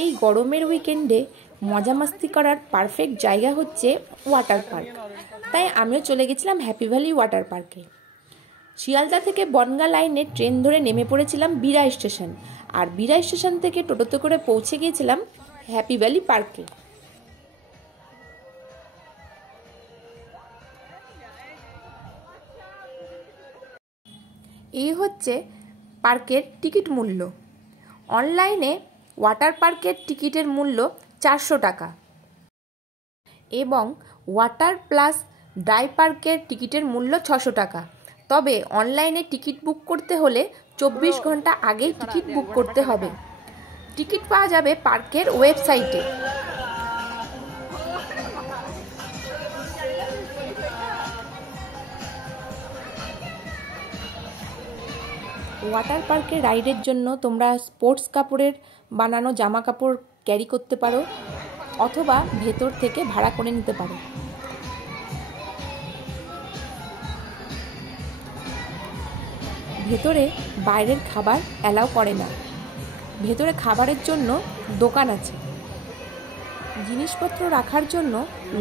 এই গরমের উইকেন্ডে মজা মাস্তি করার পারফেক্ট জায়গা হচ্ছে ওয়াটার পার্ক। তাই আমিও চলে গেছিলাম হ্যাপি ভ্যালি ওয়াটার পার্কে। শিয়ালদা থেকে বনগাঁ লাইনে ট্রেন ধরে নেমে পড়েছিলাম বিরা স্টেশন, আর বিরা স্টেশন থেকে টোটোতে করে পৌঁছে গিয়েছিলাম হ্যাপি ভ্যালি পার্কে। এই হচ্ছে পার্কের টিকিট মূল্য। অনলাইনে ওয়াটার পার্কের টিকিটের মূল্য 400 টাকা এবং ওয়াটার প্লাস ড্রাই পার্কের টিকিটের মূল্য 600 টাকা। তবে অনলাইনে টিকিট বুক করতে হলে 24 ঘন্টা আগেই টিকিট বুক করতে হবে। টিকিট পাওয়া যাবে পার্কের ওয়েবসাইটে। ওয়াটার পার্কে রাইডের জন্য তোমরা স্পোর্টস কাপড়ের বানানো জামা কাপড় ক্যারি করতে পারো অথবা ভেতর থেকে ভাড়া করে নিতে পারো। ভেতরে বাইরের খাবার অ্যালাউ করে না। ভেতরে খাবারের জন্য দোকান আছে। জিনিসপত্র রাখার জন্য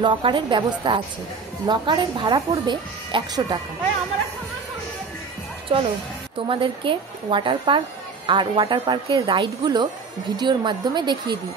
লকারের ব্যবস্থা আছে। লকারের ভাড়া পড়বে 100 টাকা। চলো তোমাদেরকে ওয়াটার পার্ক আর ওয়াটার পার্কের রাইডগুলো ভিডিওর মাধ্যমে দেখিয়ে দিই।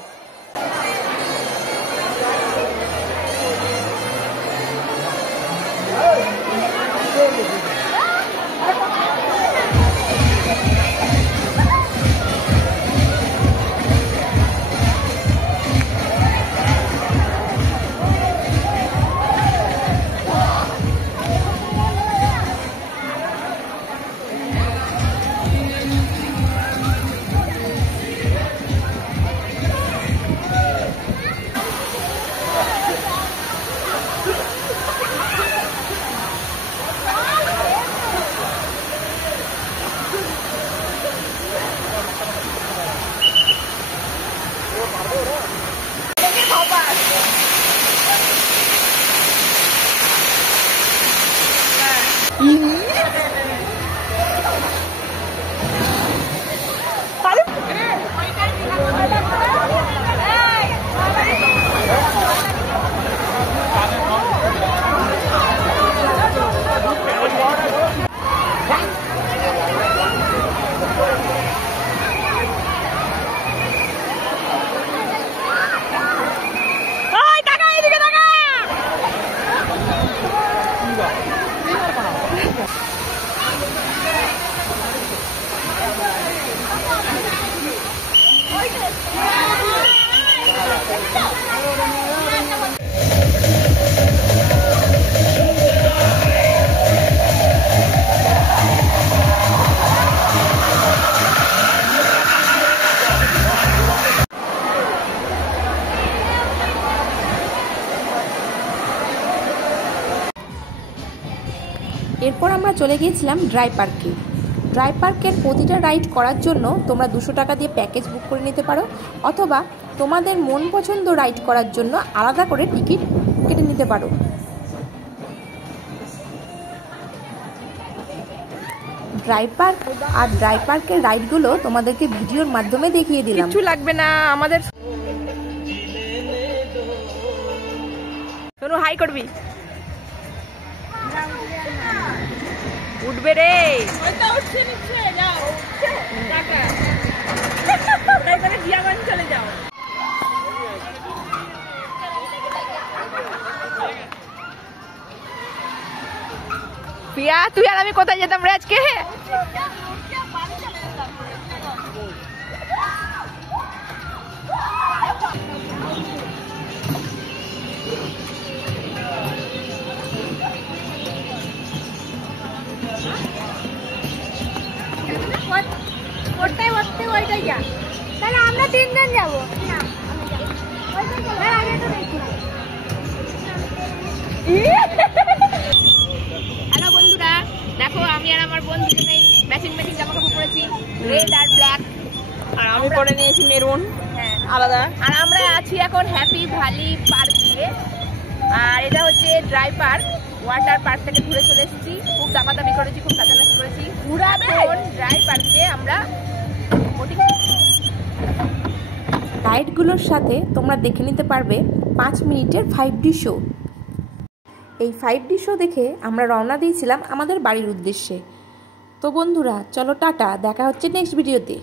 এরপর আমরা চলে গিয়েছিলাম ড্রাই পার্কে। ড্রাই পার্কের প্রতিটা রাইড করার জন্য তোমরা 200 টাকা দিয়ে প্যাকেজ বুক করে নিতে পারো অথবা তোমাদের মন পছন্দ রাইড করার জন্য আলাদা করে টিকিট কেটে নিতে পারো। ড্রাই পার্ক আর ড্রাই পার্কের রাইডগুলো তোমাদেরকে ভিডিওর মাধ্যমে দেখিয়ে দিলাম। কিছু লাগবে না আমাদের। শোনো, হাই করবি, উঠবে রে। চলে যাও। প্রিয়া, তুই আর আমি কোথায় যেতাম রে আজকে? তাহলে আমরা 3 জন যাবো। হ্যালো বন্ধুরা, দেখো আমি আর আমার বোন দুজনেই ম্যাচিং জামা কাপড় পরেছি, রেড আর ব্ল্যাক। আর আমি পরে নিয়েছি মেরুন, আলাদা। আর আমরা আছি এখন হ্যাপি ভ্যালি পার্কে। আর এটা হচ্ছে ড্রাই পার্ক। ওয়াটার পার্ক থেকে ঘুরে চলে এসেছি। খুব দাপাদাপি করেছি, খুব কাছাকাছি করেছি। ঘুরাবে ড্রাই পার্কে আমরা রাইডগুলোর সাথে তোমরা দেখে নিতে পারবে 5 মিনিটের 5D শো। এই 5D শো দেখে আমরা রওনা দিয়েছিলাম আমাদের বাড়ির উদ্দেশ্যে। তো বন্ধুরা চলো টাটা, দেখা হচ্ছে নেক্সট ভিডিওতে।